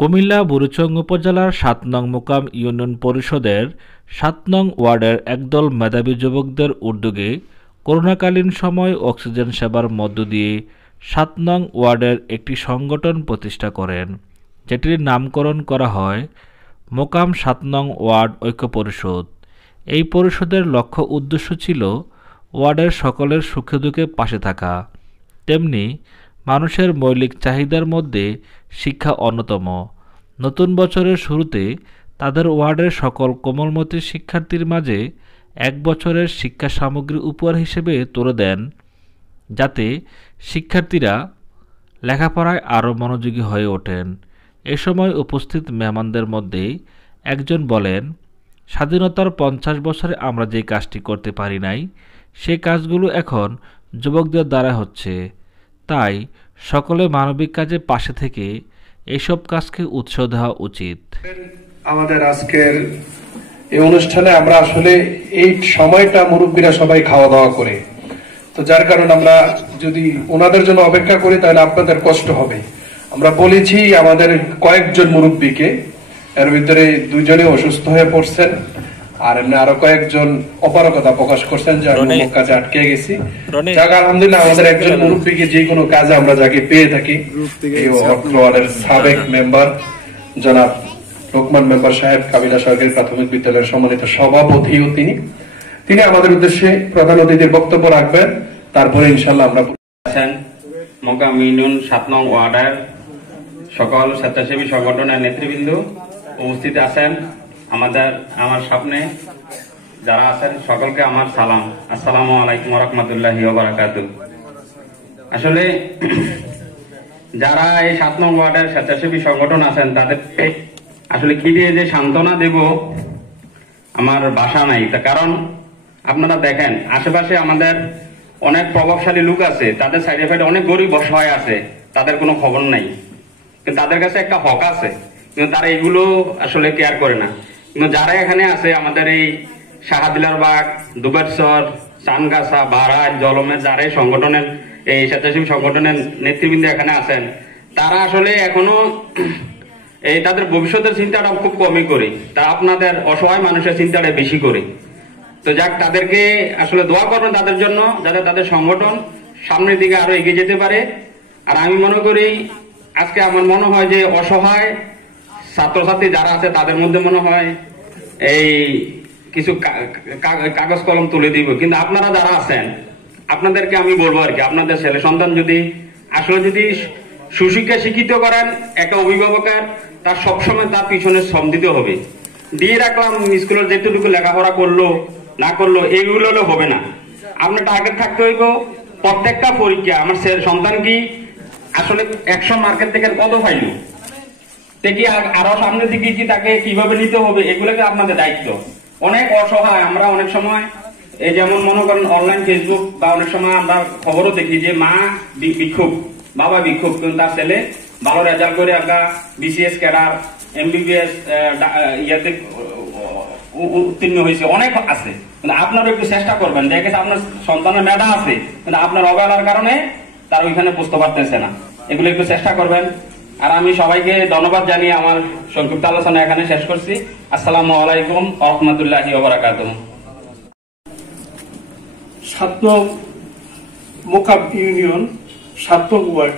কুমিল্লা বুড়িচং উপজেলার ৭ নং মোকাম ইউনিয়ন পরিষদের ৭ নং ওয়ার্ডের একদল মেধাবী যুবকদের উদ্যোগে করোনাকালীন সময় অক্সিজেন সেবার মধ্য দিয়ে ৭ নং ওয়ার্ডের একটি সংগঠন প্রতিষ্ঠা করেন, যেটির নামকরণ করা হয় মোকাম ৭ নং ওয়ার্ড ঐক্য পরিষদ। এই পরিষদের লক্ষ্য উদ্দেশ্য ছিল ওয়ার্ডের সকলের সুখে দুঃখে পাশে থাকা, তেমনি মানুষের মৌলিক চাহিদার মধ্যে শিক্ষা অন্যতম। নতুন বছরের শুরুতে তাদের ওয়ার্ডের সকল কোমলমতি শিক্ষার্থীর মাঝে ১ বছরের শিক্ষা সামগ্রী উপহার হিসেবে তুলে দেন, যাতে শিক্ষার্থীরা লেখাপড়ায় আরও মনোযোগী হয়ে ওঠেন। এ সময় উপস্থিত মেহমানদের মধ্যে একজন বলেন, স্বাধীনতার ৫০ বছরে আমরা যে কাজটি করতে পারি নাই, সেই কাজগুলো এখন যুবকদের দ্বারা হচ্ছে। তাই সকলে মানবিক কাজে পাশে থেকে এইসব কাজকে উৎসাহ দেওয়া উচিত। আমাদের আজকের এই অনুষ্ঠানে আমরা আসলে এই সময়টা মুরব্বীরা সবাই খাওয়া দাওয়া করে, তো যার কারণে আমরা যদি ওনাদের জন্য অপেক্ষা করি তাহলে আপনাদের কষ্ট হবে। আমরা বলেছি আমাদের কয়েকজন মুরব্বীকে, এর ভিতরে 2 জনে অসুস্থ হয়ে পড়ছেন, আর এমনি আরো কয়েকজন অপারগতা প্রকাশ করছেন যে আমি অমুক কাজে আটকে গেছি। যাক আলহামদুলিল্লাহ, আমাদের একজন মুরব্বীকে যে কোনো কাজে আমরা যাকে পেয়ে থাকি, এই ওয়ার্ডের সাবেক মেম্বার জনাব লোকমান মেম্বার সাহেব, কাবিলা সরকারি প্রাথমিক বিদ্যালয়ের সম্মানিত সভাপতিও তিনি আমাদের উদ্দেশ্যে প্রধান অতিথির বক্তব্য রাখবেন। তারপরে ইনশাল্লাহ আমরা মোকাম ইউনিয়ন ৭ নং ওয়ার্ডের সকল স্বেচ্ছাসেবী সংগঠনের নেতৃবৃন্দ উপস্থিত আছেন। আমার সামনে যারা আছেন সকলকে আমার সালাম, আসসালামু আলাইকুম ওয়া রাহমাতুল্লাহি ওয়া বারাকাতুহু। আসলে যারা এই ৭ নং ওয়ার্ডের স্বেচ্ছাসেবী সংগঠন আছেন তাদের আসলে কি দিয়ে যে সান্ত্বনা দেব আমার ভাষা নাই। তার কারণ আপনারা দেখেন আশেপাশে আমাদের অনেক প্রভাবশালী লোক আছে, তাদের সাইড এফেক্ট অনেক গরিব অসহায় আছে, তাদের কোনো খবর নাই, কিন্তু তাদের কাছে একটা হক আছে, কিন্তু তারা এগুলো আসলে কেয়ার করে না। কিন্তু যারা এখানে আছে আমাদের এই শাহাদিলারবাগ, দুবেরচর, চানগাছা, বারাজ, জলমের যারা এই সংগঠনের এই স্বেচ্ছাসেবী সংগঠনের নেতৃবৃন্দ এখানে আছেন, তারা আসলে এখনো এই তাদের ভবিষ্যতের চিন্তাটা খুব কমই করে, তা আপনাদের অসহায় মানুষের চিন্তাটা বেশি করে। তো যাক, তাদেরকে আসলে দোয়া করবেন তাদের জন্য, যাতে তাদের সংগঠন সামনের দিকে আরো এগিয়ে যেতে পারে। আর আমি মনে করি আজকে আমার মনে হয় যে অসহায় ছাত্রছাত্রী যারা আছে তাদের মধ্যে মনে হয় এই কিছু কাগজ কলম তুলে দিব, কিন্তু আপনারা যারা আছেন আপনাদেরকে আমি বলবো আর কি, আপনাদের ছেলে সন্তান যদি আসলে যদি সুশিক্ষা শিক্ষিত করেন একটা অভিভাবকের, তার সবসময় তার পিছনে শ্রম দিতে হবে। দিয়ে রাখলাম স্কুলের যেটুকু লেখাপড়া করলো না করলো এইগুলো হবে না, আপনার টার্গেট থাকতে হইব প্রত্যেকটা পরীক্ষা আমার সন্তান কি আসলে 100 মার্কের থেকে কত পাইল, দেখি আরো সামনের দিকে কি তাকে কিভাবে নিতে হবে, এগুলোকে আপনাদের দায়িত্ব। অনেক অসহায় আমরা অনেক সময় এই যেমন মনে করেন অনলাইন ফেসবুক বা অনেক সময় আমরা খবরও দেখি যে মা বিক্ষোভ, বাবা বিক্ষোভ, কিন্তু তার ছেলে ভালো রেজাল্ট করে আমরা বিসিএস ক্যাডার, এমবিবিএস ইয়াতে উত্তীর্ণ হয়েছে, অনেক আছে। কিন্তু আপনারা একটু চেষ্টা করবেন, দেখেছে আপনার সন্তানের মেধা আছে কিন্তু আপনার অবহেলার কারণে তার ওইখানে বুঝতে পারতেছে না, এগুলো একটু চেষ্টা করবেন। আর আমি সবাইকে ধন্যবাদ জানিয়ে আমার সংক্ষিপ্ত আলোচনা এখানে শেষ করছি। আসসালামু আলাইকুম ওয়া রাহমাতুল্লাহি ওয়া বারাকাতুহু। ৭ নং মোকাম ইউনিয়ন ৭ নং ওয়ার্ড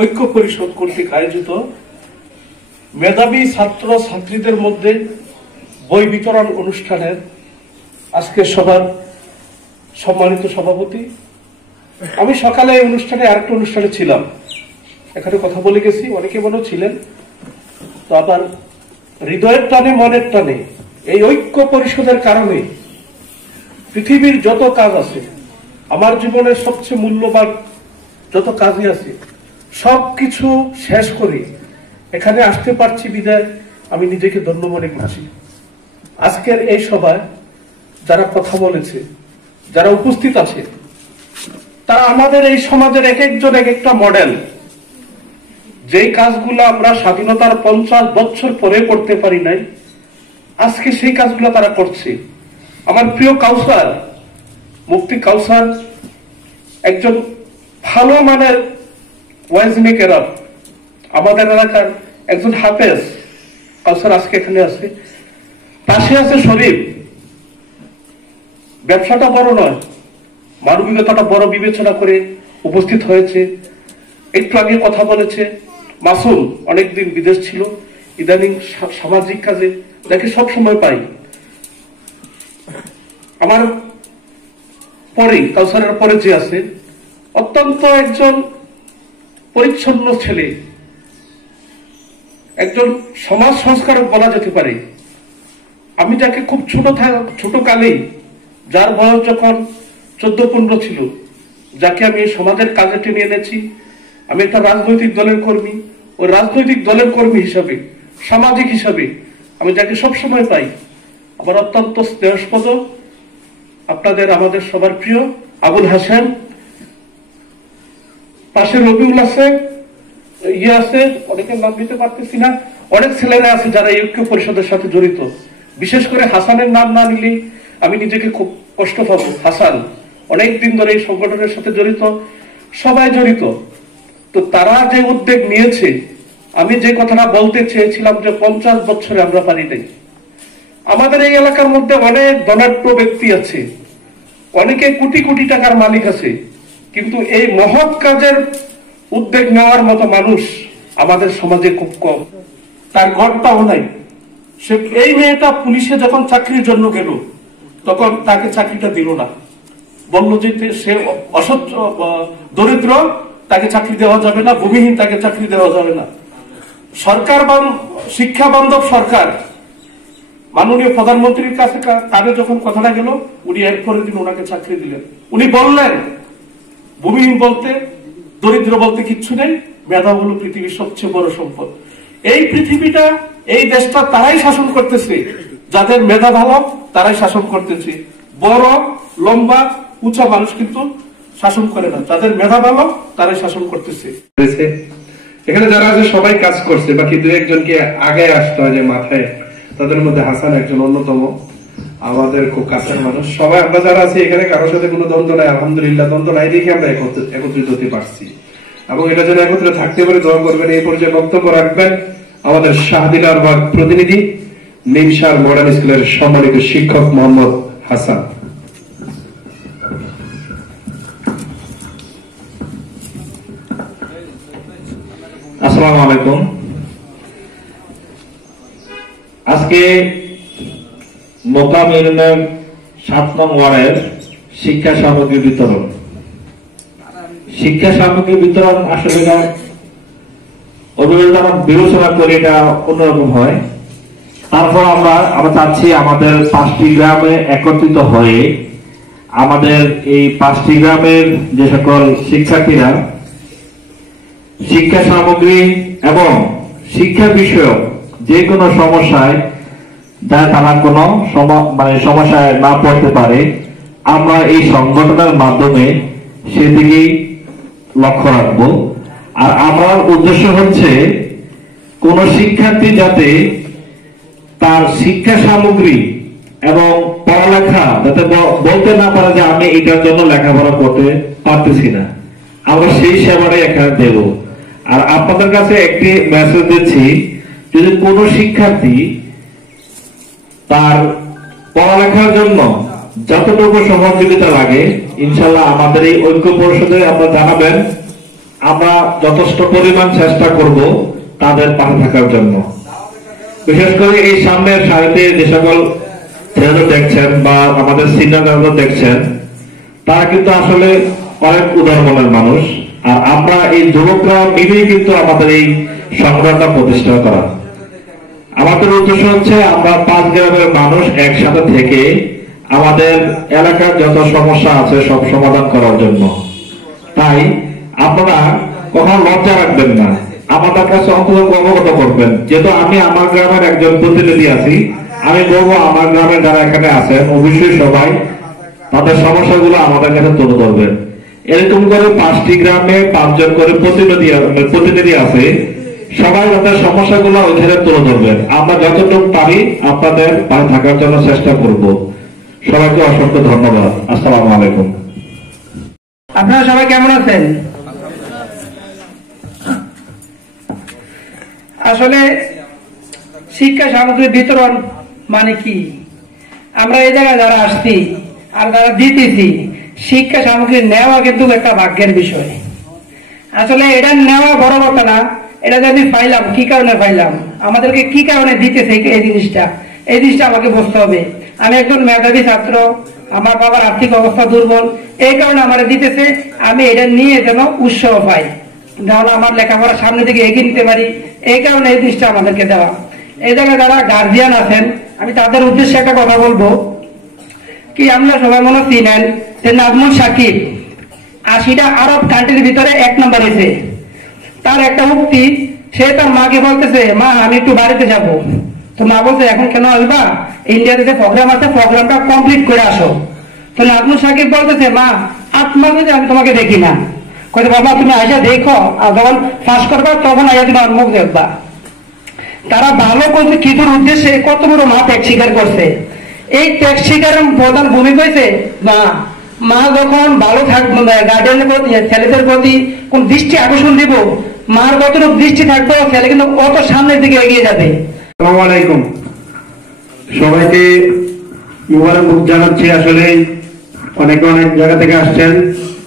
ঐক্য পরিষদ কর্তৃক আয়োজিত মেধাবী ছাত্র ছাত্রীদের মধ্যে বই বিতরণ অনুষ্ঠানের আজকের সভার সম্মানিত সভাপতি। আমি সকালে এই অনুষ্ঠানে আরেকটা অনুষ্ঠানে ছিলাম, এখানে কথা বলে গেছি, অনেকে মনেও ছিলেন। তো আবার হৃদয়ের টানে মনের টানে এই ঐক্য পরিষদের কারণে পৃথিবীর যত কাজ আছে, আমার জীবনের সবচেয়ে মূল্যবান যত কাজই আছে, সবকিছু শেষ করে এখানে আসতে পারছি বিদায় আমি নিজেকে ধন্য মনে করছি। আজকের এই সভায় যারা কথা বলেছে, যারা উপস্থিত আছে, তারা আমাদের এই সমাজের এক একজন এক একটা মডেল। যেই কাজগুলো আমরা স্বাধীনতার 50 বছর পরে করতে পারি নাই, আজকে সেই কাজগুলো তারা করছে। আমার প্রিয় কাউসার, মুফতি কাউসার একজন ভালো মানের ওয়াইজ মেকার, আমাদের এলাকার একজন হাফেজ কাউসার আজকে এখানে আছে, পাশে আছে শরীফ। ব্যবসাটা বড় নয়, মানবিকতাটা বড় বিবেচনা করে উপস্থিত হয়েছে। একটু আগে কথা বলেছে মাসুম, অনেকদিন বিদেশ ছিল, ইদানিং সামাজিক কাজে যাকে সব সময় পাই। আমার পরে কাউসারের পরে যে আছে অত্যন্ত একজন পরিচ্ছন্ন ছেলে, একজন সমাজ সংস্কারক বলা যেতে পারে। আমি যাকে খুব ছোট কালেই, যার বয়স যখন 14-15 ছিল, যাকে আমি সমাজের কাজে টেনে এনেছি। আমি একটা রাজনৈতিক দলের কর্মী, ওই রাজনৈতিক দলের কর্মী হিসাবে, সামাজিক হিসাবে আমি যাকে সবসময় পাই, আমার অত্যন্ত স্নেহাস্পদ, আপনাদের আমাদের সবার প্রিয় আবুল হাসান। পাশে রবিউল আছে, আছে, অনেকের নাম দিতে পারতেছি না। অনেক ছেলেরা আছে যারা এই ঐক্য পরিষদের সাথে জড়িত। বিশেষ করে হাসানের নাম না নিলে আমি নিজেকে খুব কষ্ট পাবো। হাসান অনেকদিন ধরে এই সংগঠনের সাথে জড়িত, সবাই জড়িত। তো তারা যে উদ্যোগ নিয়েছে, আমি যে কথাটা বলতে চেয়েছিলাম যে 50 বছরে আমরা পারি নাই। আমাদের এই এলাকার মধ্যে অনেক ধনাঢ্য ব্যক্তি আছে, অনেকে কোটি কোটি টাকার মালিক আছে, কিন্তু এই মহৎ কাজের উদ্যোগ নেওয়ার মতো মানুষ আমাদের সমাজে খুব কম। তার ঘরটাও নাই। সে এই মেয়েটা পুলিশে যখন চাকরির জন্য গেল, তখন তাকে চাকরিটা দিল না, বলল যে সে অসচ্ছ দরিদ্র, তাকে চাকরি দেওয়া যাবে না, ভূমিহীন তাকে চাকরি দেওয়া যাবে না। সরকার শিক্ষা বান্ধব সরকার, মাননীয় প্রধানমন্ত্রীর কাছে কানে যখন কথাটা গেল, উনি এরপরের দিন ওনাকে চাকরি দিলেন। উনি বললেন ভূমিহীন বলতে, দরিদ্র বলতে কিচ্ছু নেই, মেধা হলো পৃথিবীর সবচেয়ে বড় সম্পদ। এই পৃথিবীটা, এই দেশটা তারাই শাসন করতেছে যাদের মেধা ভালো, তারাই শাসন করতেছে। বড় লম্বা উঁচা মানুষ কিন্তু শাসন করে না, যাদের মেধা ভালো তারাই শাসন করতেছে। এখানে যারা আছে সবাই কাজ করছে, বাকি 2-1জনকে আগে আসতে হয় যে মাথায়, তাদের মধ্যে হাসান একজন অন্যতম, আমাদের খুব কাছের মানুষ। সবাই আমরা যারা আছি এখানে কারোর সাথে কোনো দ্বন্দ্ব নাই, আলহামদুলিল্লাহ। দ্বন্দ্ব নাই দেখে আমরা একত্রিত হতে পারছি, এবং এটা যেন একত্রে থাকতে পারে দোয়া করবেন। এই পর্যায়ে বক্তব্য রাখবেন আমাদের শাহদিনার বাগ প্রতিনিধি, নিমসার মডার্ন স্কুলের সম্মানিত শিক্ষক মোহাম্মদ হাসান। আসসালামু আলাইকুম। আজকে মোকাম ইউনিয়নের 7 নং ওয়ার্ডের শিক্ষা সামগ্রী বিতরণ। শিক্ষা সামগ্রী বিতরণ আসলে অভিযোগ বিবেচনা করে এটা অন্যরকম হয়। তারপর আমরা চাচ্ছি আমাদের 5টি গ্রামে একত্রিত হয়ে আমাদের এই 5টি গ্রামের যে সকল শিক্ষার্থীরা শিক্ষা সামগ্রী এবং শিক্ষা বিষয়ক যে কোনো সমস্যায় যাতে তারা কোনো সমস্যায় না পড়তে পারে, আমরা এই সংগঠনের মাধ্যমে সেদিকেই লক্ষ্য রাখবো। আর আমার উদ্দেশ্য হচ্ছে কোন শিক্ষার্থী যাতে তার শিক্ষা সামগ্রী এবং পড়ালেখা যাতে বলতে না পারে যে আমি এটার জন্য লেখাপড়া করতে পারতেছি না, আমরা সেই সেবাটাই এখানে দেব। আর আপনাদের কাছে একটি মেসেজ দিচ্ছি, যদি কোন শিক্ষার্থী তার পড়ালেখার জন্য যতটুকু সহযোগিতা লাগে, ইনশাল্লাহ আমাদের এই ঐক্য পরিষদে আপনারা জানাবেন, আমরা যথেষ্ট পরিমাণ চেষ্টা করব তাদের পাশে থাকার জন্য। বিশেষ করে এই সামনের সারিতে যে সকল ছেলেরা দেখছেন বা আমাদের সিনিয়ররা দেখছেন, তারা কিন্তু আসলে অনেক উদার মনের মানুষ। আর আমরা এই যুবকরা মিলেই কিন্তু আমাদের এই সংগঠনটা প্রতিষ্ঠা করা। আমাদের উদ্দেশ্য হচ্ছে আমরা 5 গ্রামের মানুষ একসাথে থেকে আমাদের এলাকার যত সমস্যা আছে সব সমাধান করার জন্য। তাই আপনারা কখনো লজ্জা রাখবেন না, আমাদের কাছে অন্তত অবগত করবেন। যেহেতু আমি আমার গ্রামের একজন প্রতিনিধি আছি, আমি বলবো আমার গ্রামের যারা এখানে আছেন অবশ্যই সবাই তাদের সমস্যাগুলো আমাদের কাছে তুলে ধরবেন। এরকম করে 5টি গ্রামে 5 জন করে প্রতিনিধি আছে, সবাই তাদের সমস্যাগুলো ওইখানে তুলে ধরবেন। আমরা যতটুকু পারি আপনাদের পাশে থাকার জন্য চেষ্টা করব। সবাইকে অসংখ্য ধন্যবাদ। আসসালামু আলাইকুম। আপনারা সবাই কেমন আছেন? আসলে শিক্ষা সামগ্রী বিতরণ মানে কি? আমরা এই জায়গায় যারা আসছি আর যারা দিতেছি, শিক্ষা সামগ্রী নেওয়া কিন্তু একটা ভাগ্যের বিষয়। আসলে এটা নেওয়া বড় কথা না, এটা যে আমি পাইলাম কি কারণে পাইলাম, আমাদেরকে কি কারণে দিতেছে এই জিনিসটা আমাকে বুঝতে হবে। আমি একজন মেধাবী ছাত্র, আমার বাবার আর্থিক অবস্থা দুর্বল, এই কারণে আমার দিতেছে, আমি এটা নিয়ে যেন উৎসাহ পাই, যেন আমার লেখাপড়া সামনে দিকে এগিয়ে নিতে পারি, এই কারণে এই জিনিসটা আমাদেরকে দেওয়া। এই জায়গায় যারা গার্জিয়ান আছেন, আমি তাদের উদ্দেশ্যে একটা কথা বলবো কি, আমরা সবাই মনে চিনেন যে নাজমুল সাকিব 80টা আরব কান্ট্রির ভিতরে 1 নম্বর হয়েছে। তার একটা উক্তি, সে তার মাকে বলতেছে, মা আমি একটু বাড়িতে যাব। তো মা বলছে, এখন কেন আসবা, ইন্ডিয়াতে যে প্রোগ্রাম আছে প্রোগ্রামটা কমপ্লিট করে আসো। তো নাজমুল সাকিব বলতেছে, মা 8 মাস ধরে আমি তোমাকে দেখি না। কয়ে, বাবা তুমি আইসা দেখো, আর যখন ফাঁস করবা তখন আইসা তুমি আমার মুখ দেখবা। তারা ভালো করছে কিছুর উদ্দেশ্যে কত বড় মা ত্যাগ স্বীকার করছে। এই ত্যাগ স্বীকারের প্রধান ভূমিকা হয়েছে মা যখন ভালো থাকবে, গার্ডিয়ানের প্রতি, ছেলেদের প্রতি কোন দৃষ্টি আকর্ষণ দিব, মার কতটুকু দৃষ্টি থাকবে, ছেলে কিন্তু কত সামনের দিকে এগিয়ে যাবে। আসসালামু আলাইকুম, সবাইকে মুবারক জানাচ্ছি। আসলে অনেক জায়গা থেকে আসছেন,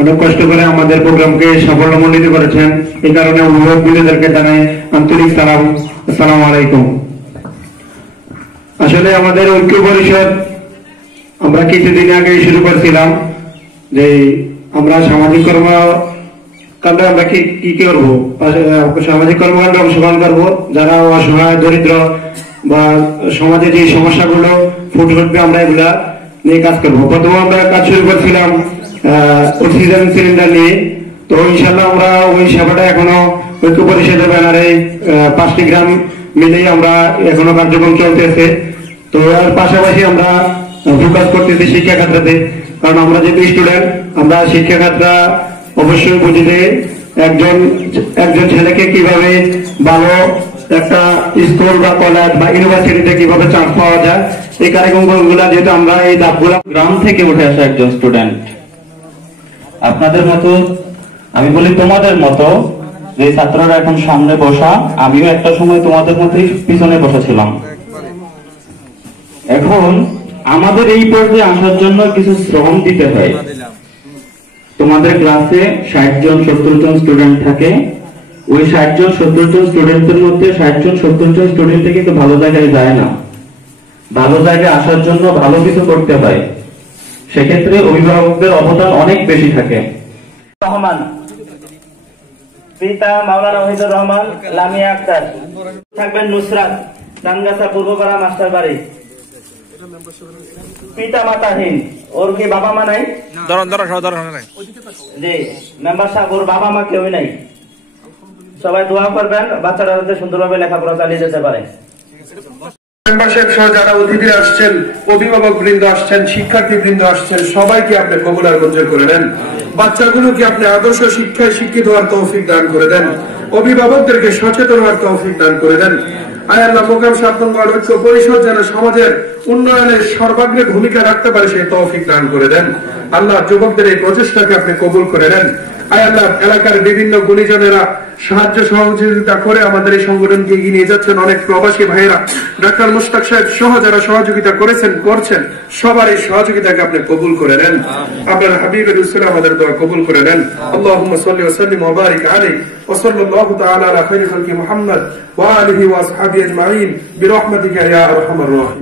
অনেক কষ্ট করে আমাদের প্রোগ্রামকে সাফল্যমণ্ডিত করেছেন, এই কারণে অভিভাবকদেরকে জানাই আন্তরিক সালাম। আসসালামু আলাইকুম। আসলে আমাদের ঐক্য পরিষদ আমরা কিছুদিন আগে শুরু করেছিলাম যে আমরা সামাজিক কর্মকাণ্ডে আমরা কি করবো, সামাজিক কর্মকাণ্ডে অংশগ্রহণ করবো। যারা অসহায়, দরিদ্র বা সমাজে যে সমস্যাগুলো ফুটে উঠবে, আমরা এগুলা নিয়ে কাজ করবো। প্রথমে আমরা কাজ শুরু করছিলাম অক্সিজেন সিলিন্ডার নিয়ে। তো ইনশাল্লাহ আমরা ওই সেবাটা এখনো ঐক্য পরিষদের ব্যানারে 5টি গ্রাম মিলেই আমরা এখনো কার্যক্রম চলতেছে। তো এর পাশাপাশি আমরা ফোকাস করতেছি শিক্ষা খাতটাতে, কারণ আমরা যেহেতু স্টুডেন্ট, আমরা শিক্ষা খাতটা অবশ্যই বুঝি যে একজন ছেলেকে কিভাবে ভালো একটা স্কুল বা কলেজ বা ইউনিভার্সিটিতে কিভাবে চান্স পাওয়া যায়, এই কার্যক্রমগুলা যেহেতু আমরা এই ধাপগুলা গ্রাম থেকে উঠে আসা একজন স্টুডেন্ট, আপনাদের মতো, আমি বলি তোমাদের মতো যে ছাত্ররা এখন সামনে বসা, আমিও একটা সময় তোমাদের মধ্যেই পিছনে বসা ছিলাম। এখন আমাদের এই পর্যায়ে আসার জন্য কিছু শ্রম দিতে হয়। তোমাদের ক্লাসে 60 জন 70 জন স্টুডেন্ট থাকে, ওই 60 জন 70 জন স্টুডেন্টের মধ্যে 60 জন 70 জন স্টুডেন্ট কিন্তু ভালো জায়গায় যায় না। ভালো জায়গায় আসার জন্য ভালো কিছু করতে হয়, সেক্ষেত্রে অভিভাবকদের অবদান অনেক বেশি থাকে। রহমান, পিতা মাওলানা ওহিদুর রহমান, লামিয়া আক্তার, থাকবেন নুসরাত, দানগাছা পূর্বপাড়া মাস্টার বাড়ি। পিতা মাতাহীন, ওর কি বাবা মা নাই? জি, মেম্বার সাহেব, ওর বাবা মা কেউ নাই। সবাই দোয়া করবেন বাচ্চারা যাতে সুন্দরভাবে লেখাপড়া চালিয়ে যেতে পারে। মেম্বারশিপ সহ যারা অতিথিরা আসছেন, অভিভাবক বৃন্দ আসছেন, শিক্ষার্থী বৃন্দ আসছেন, সবাইকে আপনি কবুল আর মঞ্জুর করে দেন। বাচ্চাগুলোকে আপনি আদর্শ শিক্ষায় শিক্ষিত হওয়ার তৌফিক দান করে দেন। অভিভাবকদেরকে সচেতন হওয়ার তৌফিক দান করে দেন। আয় আল্লাহ, মোকাম 7 নং ওয়ার্ড ঐক্য পরিষদ যেন সমাজের উন্নয়নের সর্বাগ্রে ভূমিকা রাখতে পারে সেই তৌফিক দান করে দেন। আল্লাহ, যুবকদের এই প্রচেষ্টাকে আপনি কবুল করে নেন। আয় আল্লাহ, এলাকার বিভিন্ন গুণীজনেরা সাহায্য সহযোগিতা করে আমাদের এই সংগঠনকে এগিয়ে নিয়ে যাচ্ছেন। অনেক প্রবাসী ভাইয়েরা, ডাক্তার মুশতাক সাহেব সহ যারা সহযোগিতা করছেন, সবার এই সহযোগিতাকে আপনি কবুল করে নেন। আপনার হাবিবের উসিলা আমাদের দোয়া কবুল করে নেন। আল্লাহুম্মা সাল্লি ওয়া সাল্লিম ওয়া বারিক আলাইহি ওয়া সাল্লাল্লাহু তাআলা আলা খাইরি খালকি মুহাম্মদ ওয়া আলিহি ওয়া আসহাবিহি আজমাইন বিরহমাতিকা ইয়া আরহামার রাহিম।